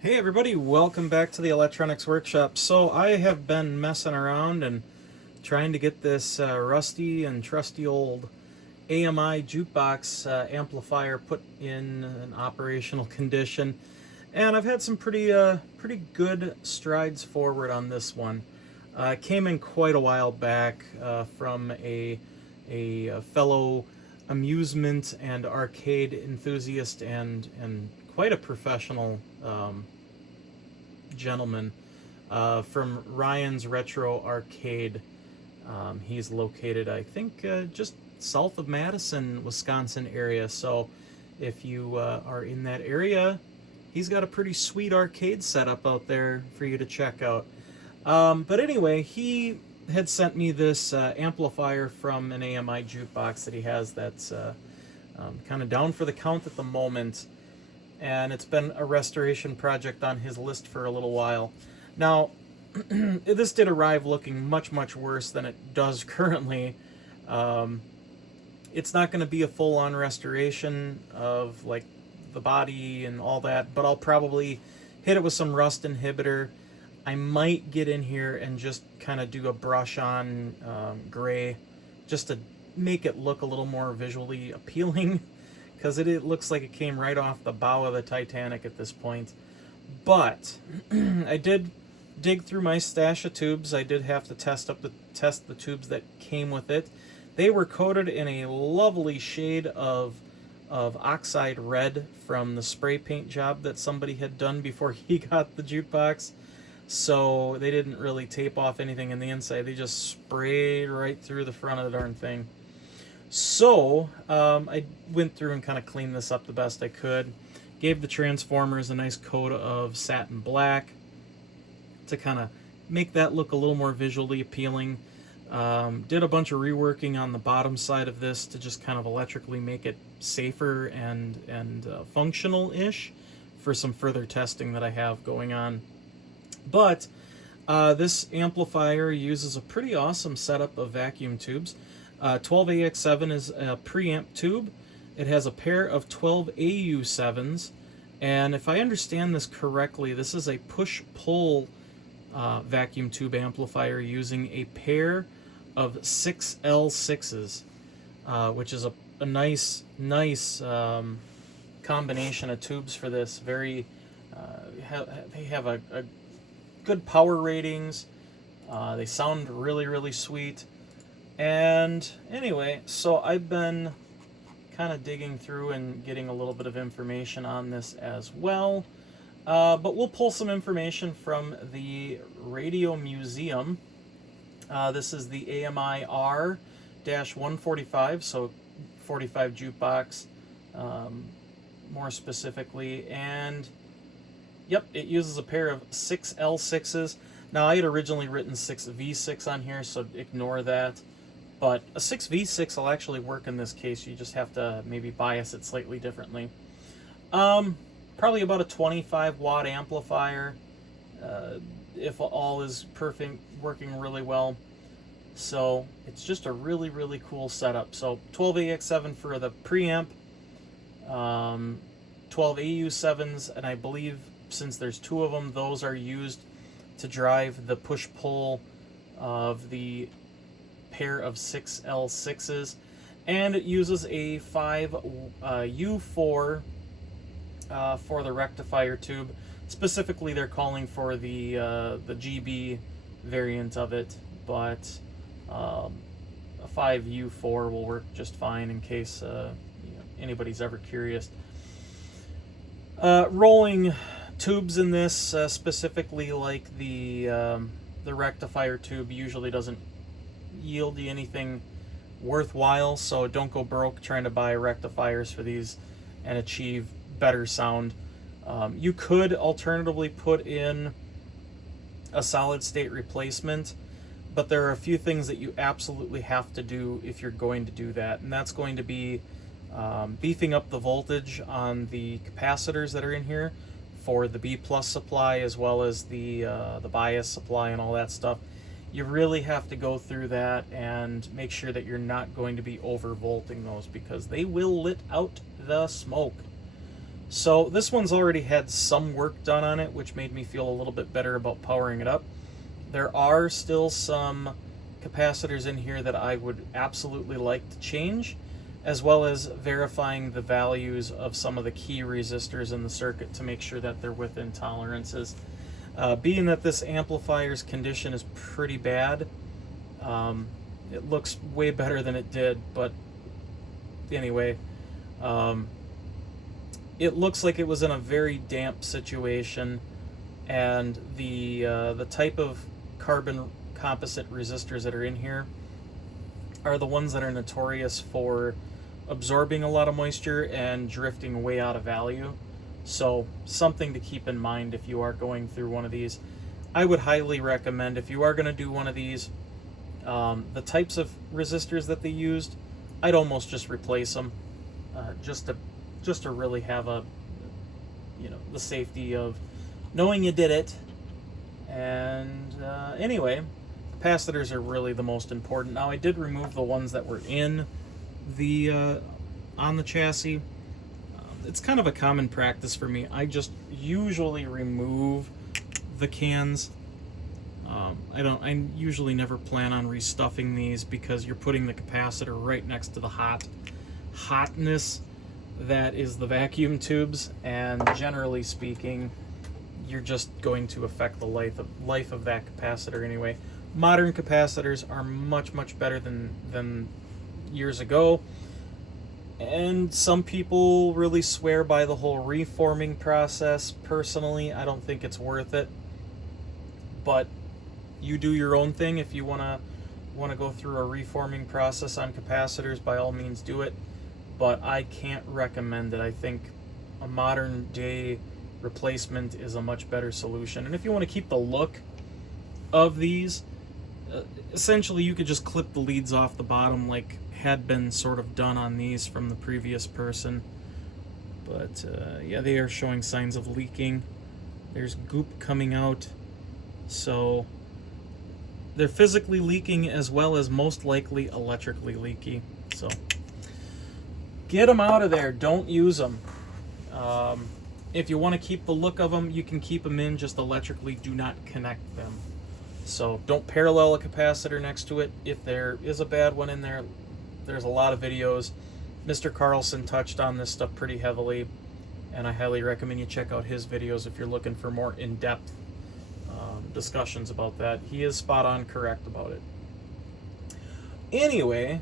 Hey everybody, welcome back to the Electronics Workshop. So I have been messing around and trying to get this rusty and trusty old AMI jukebox amplifier put in an operational condition, and I've had some pretty good strides forward on this one. Came in quite a while back from a fellow amusement and arcade enthusiast and quite a professional gentleman from Ryan's Retro Arcade. He's located, I think, just south of Madison, Wisconsin area. So if you are in that area, he's got a pretty sweet arcade setup out there for you to check out. But anyway, he had sent me this amplifier from an AMI jukebox that he has that's kind of down for the count at the moment, and it's been a restoration project on his list for a little while. Now, this did arrive looking much worse than it does currently. It's not going to be a full-on restoration of like the body and all that, but I'll probably hit it with some rust inhibitor. I might get in here and just kind of do a brush on gray just to make it look a little more visually appealing, because it looks like it came right off the bow of the Titanic at this point. But I did dig through my stash of tubes. I did have to test the tubes that came with it. They were coated in a lovely shade of oxide red from the spray paint job that somebody had done before he got the jukebox. So they didn't really tape off anything in the inside. They just sprayed right through the front of the darn thing. So I went through and kind of cleaned this up the best I could. Gave the transformers a nice coat of satin black to kind of make that look a little more visually appealing. Did a bunch of reworking on the bottom side of this to just kind of electrically make it safer and functional-ish for some further testing that I have going on. But this amplifier uses a pretty awesome setup of vacuum tubes. 12AX7 is a preamp tube. It has a pair of 12 AU7s, and if I understand this correctly, this is a push-pull vacuum tube amplifier using a pair of 6 L6s, which is a nice combination of tubes for this. They have a good power ratings. They sound really sweet. And anyway, so I've been kind of digging through and getting a little bit of information on this as well. But we'll pull some information from the Radio Museum. This is the AMI R-145, so 45 jukebox more specifically. And yep, it uses a pair of 6 L6s. Now, I had originally written 6 V6 on here, so ignore that. But a 6V6 will actually work in this case. You just have to maybe bias it slightly differently. Probably about a 25 watt amplifier, if all is perfect, working really well. So it's just a really cool setup. So 12AX7 for the preamp, 12 AU7s, and I believe since there's 2 of them, those are used to drive the push-pull of the pair of 6 L6s, and it uses a 5 U4 for the rectifier tube. Specifically, they're calling for the GB variant of it, but a 5 U4 will work just fine in case anybody's ever curious. Rolling tubes in this, specifically like the rectifier tube, usually doesn't yield you anything worthwhile, so don't go broke trying to buy rectifiers for these and achieve better sound. You could alternatively put in a solid state replacement, but there are a few things that you absolutely have to do if you're going to do that, and that's going to be beefing up the voltage on the capacitors that are in here for the B plus supply, as well as the bias supply and all that stuff. You really have to go through that and make sure that you're not going to be overvolting those, because they will let out the smoke. So this one's already had some work done on it, which made me feel a little bit better about powering it up. There are still some capacitors in here that I would absolutely like to change, as well as verifying the values of some of the key resistors in the circuit to make sure that they're within tolerances. Being that this amplifier's condition is pretty bad, it looks way better than it did, but anyway, it looks like it was in a very damp situation, and the type of carbon composite resistors that are in here are the ones that are notorious for absorbing a lot of moisture and drifting way out of value. So something to keep in mind if you are going through one of these. I would highly recommend, if you are going to do one of these, the types of resistors that they used, I'd almost just replace them, just to really have a, the safety of knowing you did it. And anyway, capacitors are really the most important. Now, I did remove the ones that were in the on the chassis. It's kind of a common practice for me. I just usually remove the cans. I usually never plan on restuffing these, because you're putting the capacitor right next to the hotness that is the vacuum tubes, and generally speaking, you're just going to affect the life of that capacitor anyway. Modern capacitors are much better than years ago, and some people really swear by the whole reforming process. Personally, I don't think it's worth it, but you do your own thing. If you want to go through a reforming process on capacitors, by all means do it, but I can't recommend it. I think a modern day replacement is a much better solution. And if you want to keep the look of these, essentially you could just clip the leads off the bottom like had been sort of done on these from the previous person. But yeah, they are showing signs of leaking. There's goop coming out, so they're physically leaking as well as most likely electrically leaky. So get them out of there, don't use them. If you want to keep the look of them, you can keep them in, just electrically do not connect them. So don't parallel a capacitor next to it. If there is a bad one in there, there's a lot of videos. Mr. Carlson touched on this stuff pretty heavily, and I highly recommend you check out his videos if you're looking for more in-depth discussions about that. He is spot on correct about it. Anyway,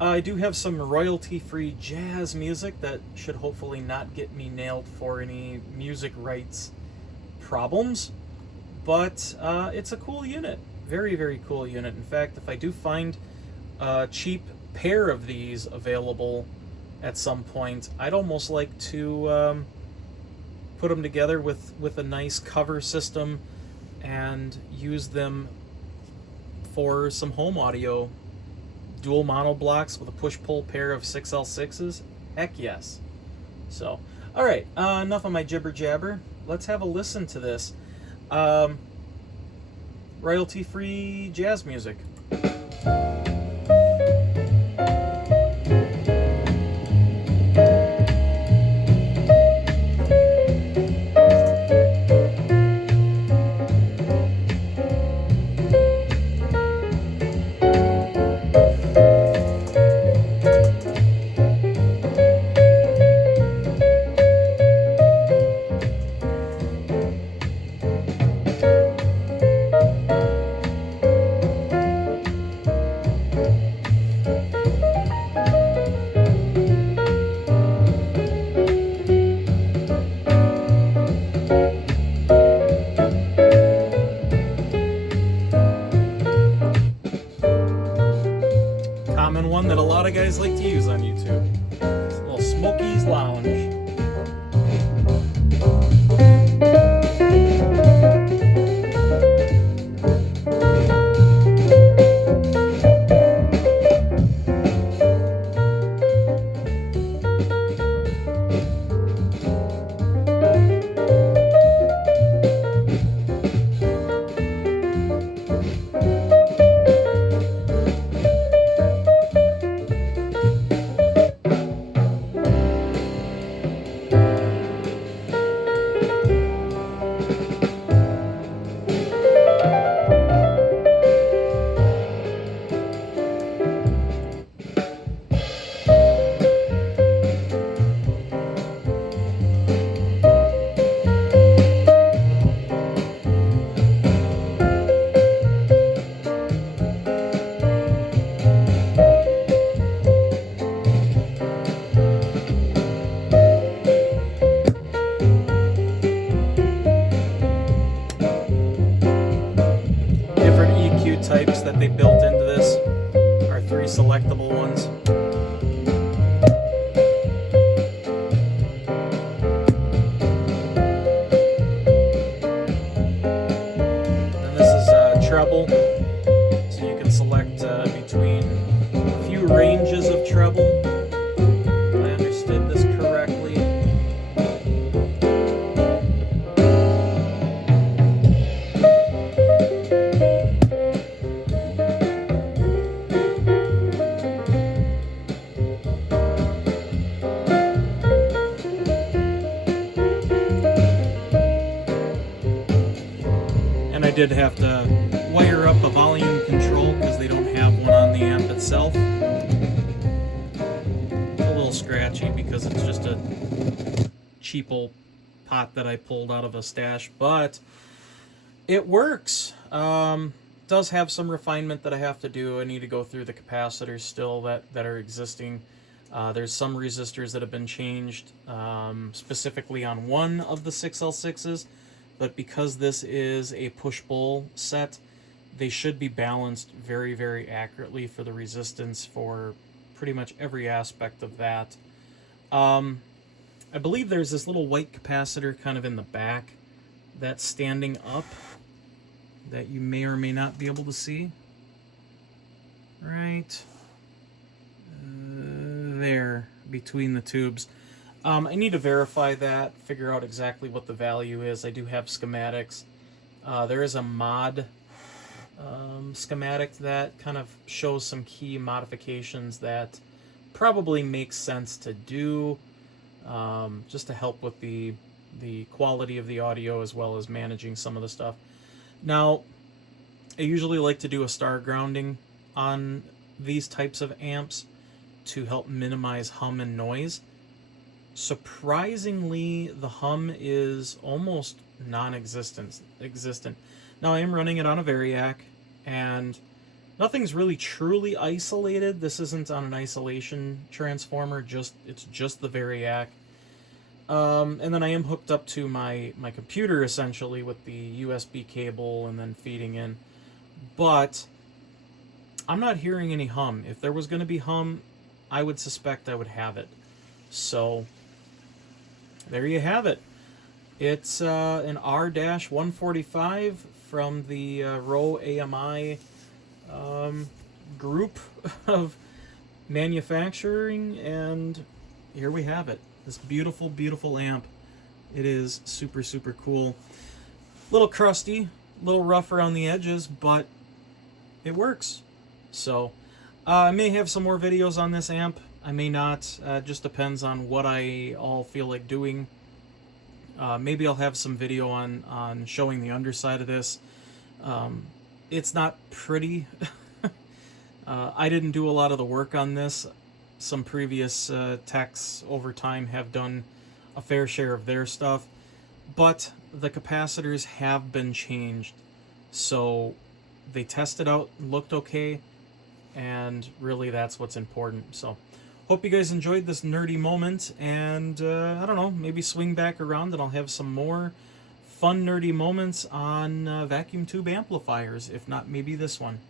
I do have some royalty-free jazz music that should hopefully not get me nailed for any music rights problems, but it's a cool unit. Very cool unit. In fact, if I do find a cheap pair of these available at some point, I'd almost like to put them together with a nice cover system and use them for some home audio. Dual mono blocks with a push-pull pair of 6L6s? Heck yes. So, alright, enough of my jibber-jabber. Let's have a listen to this. Royalty-free jazz music. that they built into this are 3 selectable ones. And this is treble, so you can select between a few ranges of treble. If I understood this correctly. And I did have to wire up a volume control because they don't have one on the amp itself. It's a little scratchy because it's just a cheapo pot that I pulled out of a stash, but it works. Does have some refinement that I have to do. I need to go through the capacitors still that are existing. There's some resistors that have been changed, specifically on one of the 6L6s. But because this is a push-pull set, they should be balanced very, very accurately for the resistance for pretty much every aspect of that. I believe there's this little white capacitor kind of in the back that's standing up that you may or may not be able to see. Right there, between the tubes. I need to verify that, figure out exactly what the value is. I do have schematics. There is a mod schematic that kind of shows some key modifications that probably makes sense to do, just to help with the quality of the audio as well as managing some of the stuff. Now, I usually like to do a star grounding on these types of amps to help minimize hum and noise. Surprisingly, the hum is almost non-existent. Now, I am running it on a Variac, and nothing's really truly isolated. This isn't on an isolation transformer, it's just the Variac. And then I am hooked up to my computer, essentially, with the USB cable and then feeding in. But I'm not hearing any hum. If there was going to be hum, I would suspect I would have it. So there you have it. It's an R-145 from the Rowe AMI group of manufacturing, and here we have it. This beautiful, beautiful amp. It is super, super cool. A little crusty, a little rough around the edges, but it works. So I may have some more videos on this amp. I may not. Just depends on what I all feel like doing. Maybe I'll have some video on showing the underside of this. It's not pretty. I didn't do a lot of the work on this. Some previous techs over time have done a fair share of their stuff, but the capacitors have been changed. So they tested out, looked okay, and really that's what's important. So hope you guys enjoyed this nerdy moment, and I don't know, maybe swing back around and I'll have some more fun nerdy moments on vacuum tube amplifiers, if not maybe this one.